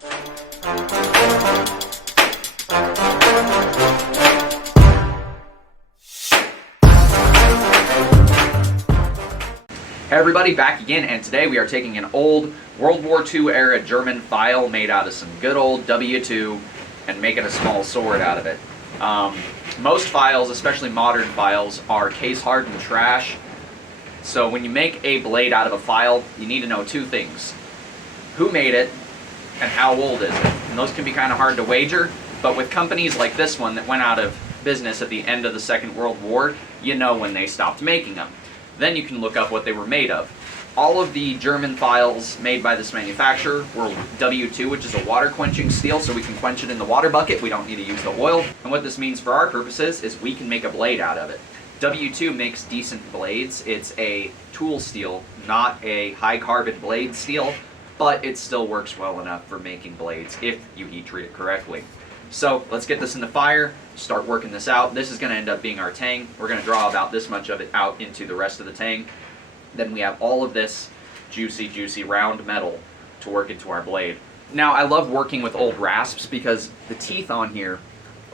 Hey everybody, back again, and today we are taking an old World War II era German file made out of some good old WWII and making a small sword out of it. Most files, especially modern files, are case hardened trash. So when you make a blade out of a file, you need to know two things. Who made it, and how old is it? And those can be kind of hard to wager, but with companies like this one that went out of business at the end of the Second World War, you know when they stopped making them. Then you can look up what they were made of. All of the German files made by this manufacturer were W2, which is a water quenching steel, so we can quench it in the water bucket. We don't need to use the oil. And what this means for our purposes is we can make a blade out of it. W2 makes decent blades. It's a tool steel, not a high carbon blade steel, but it still works well enough for making blades if you heat treat it correctly. So let's get this in the fire, start working this out. This is going to end up being our tang. We're going to draw about this much of it out into the rest of the tang. Then we have all of this juicy round metal to work into our blade. Now I love working with old rasps because the teeth on here,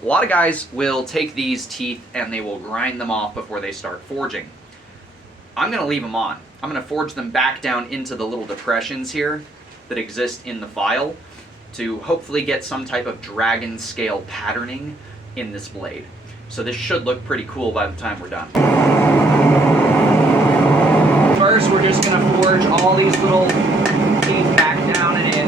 a lot of guys will take these teeth and they will grind them off before they start forging. I'm going to leave them on. I'm going to forge them back down into the little depressions here that exist in the file to hopefully get some type of dragon scale patterning in this blade. So this should look pretty cool by the time we're done. First, we're just going to forge all these little teeth back down and in.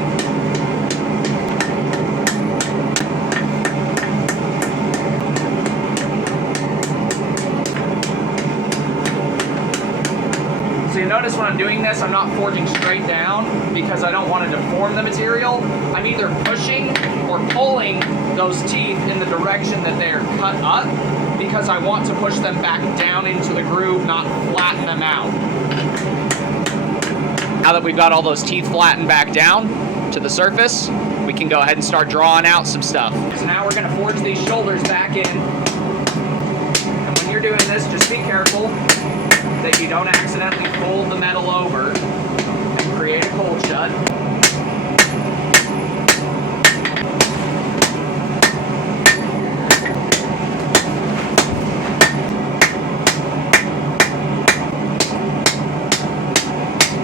So you notice when I'm doing this, I'm not forging straight down because I don't want to deform the material. I'm either pushing or pulling those teeth in the direction that they're cut up because I want to push them back down into the groove, not flatten them out. Now that we've got all those teeth flattened back down to the surface, we can go ahead and start drawing out some stuff. So now we're going to forge these shoulders back in. And when you're doing this, just be careful that you don't accidentally fold the metal over and create a cold shut.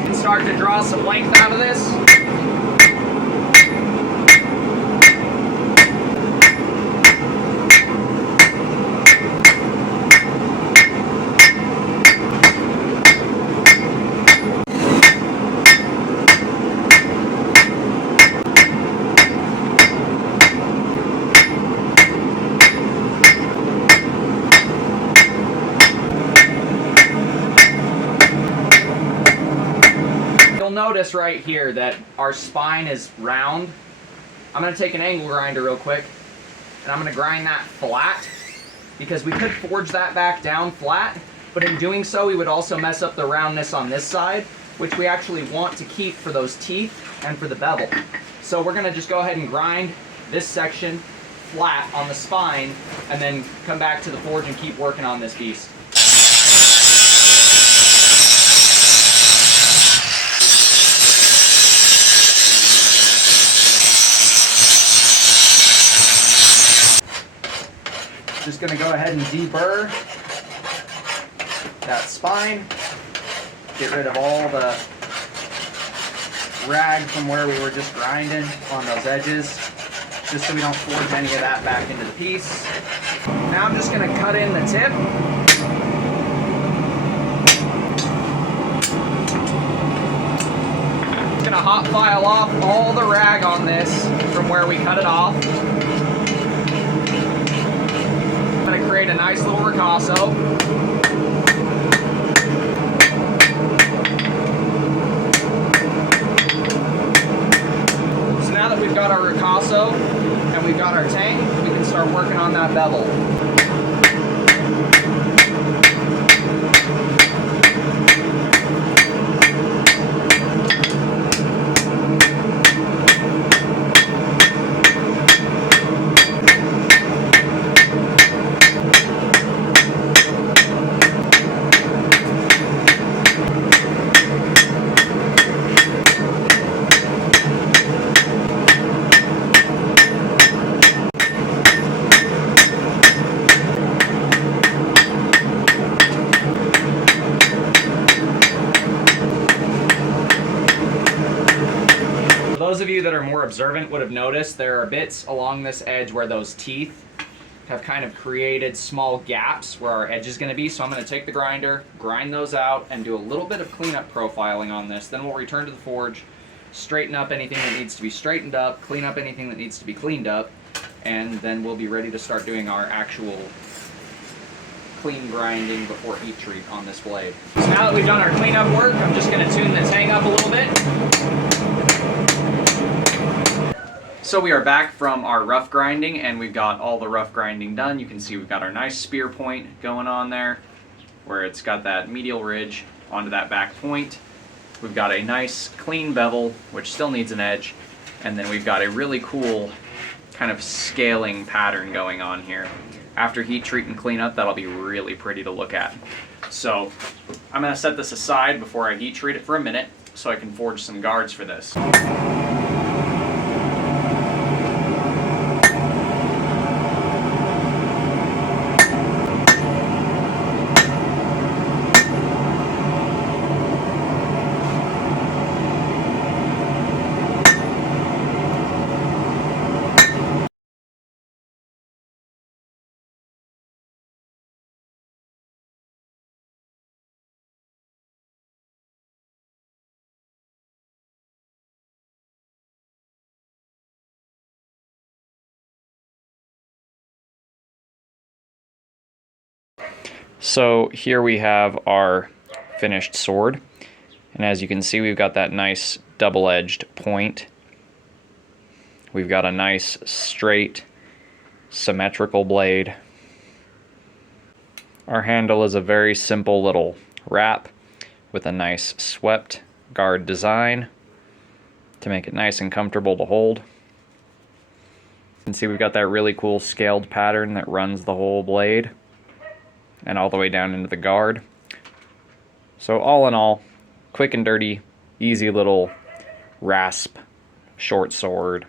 And start to draw some length out of this. Notice right here that our spine is round. I'm going to take an angle grinder real quick and I'm going to grind that flat because we could forge that back down flat, but in doing so we would also mess up the roundness on this side, which we actually want to keep for those teeth and for the bevel. So we're going to just go ahead and grind this section flat on the spine and then come back to the forge and keep working on this beast. Just going to go ahead and deburr that spine, get rid of all the rag from where we were just grinding on those edges, just so we don't forge any of that back into the piece. Now I'm just going to cut in the tip. Just going to hot file off all the rag on this from where we cut it off. I'm going to create a nice little ricasso. So now that we've got our ricasso and we've got our tang, we can start working on that bevel. those of you that are more observant would have noticed there are bits along this edge where those teeth have kind of created small gaps where our edge is going to be. So I'm going to take the grinder, grind those out, and do a little bit of cleanup profiling on this. Then we'll return to the forge, straighten up anything that needs to be straightened up, clean up anything that needs to be cleaned up, and then we'll be ready to start doing our actual clean grinding before heat treat on this blade. So now that we've done our cleanup work, I'm just going to tune the tang up a little bit. So we are back from our rough grinding, and we've got all the rough grinding done. You can see we've got our nice spear point going on there, where it's got that medial ridge onto that back point. We've got a nice clean bevel, which still needs an edge, and then we've got a really cool kind of scaling pattern going on here. After heat treat and clean up, that'll be really pretty to look at. So I'm going to set this aside before I heat treat it for a minute so I can forge some guards for this. So here we have our finished sword, and as you can see, we've got that nice double-edged point. We've got a nice straight symmetrical blade. Our handle is a very simple little wrap with a nice swept guard design to make it nice and comfortable to hold. You can see we've got that really cool scaled pattern that runs the whole blade and all the way down into the guard. So all in all, quick and dirty, easy little rasp, short sword,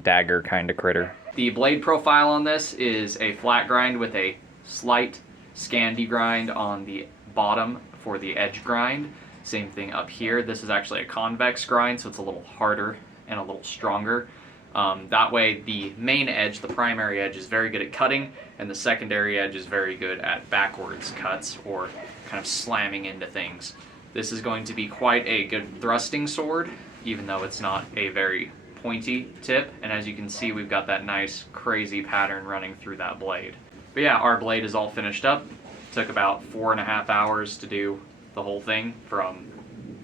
dagger kind of critter. The blade profile on this is a flat grind with a slight Scandi grind on the bottom for the edge grind. Same thing up here. This is actually a convex grind, so it's a little harder and a little stronger. That way the main edge, the primary edge, is very good at cutting, and the secondary edge is very good at backwards cuts or kind of slamming into things. This is going to be quite a good thrusting sword, even though it's not a very pointy tip, and as you can see, we've got that nice crazy pattern running through that blade. But yeah, our blade is all finished up. It took about 4.5 hours to do the whole thing, from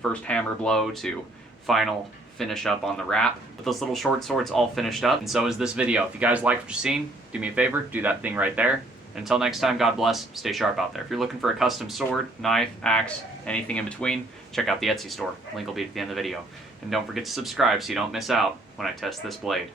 first hammer blow to final finish up on the wrap. But this little short sword's all finished up, and so is this video. If you guys like what you've seen, do me a favor, do that thing right there. And until next time, God bless, stay sharp out there. If you're looking for a custom sword, knife, axe, anything in between, check out the Etsy store. Link will be at the end of the video. And don't forget to subscribe so you don't miss out when I test this blade.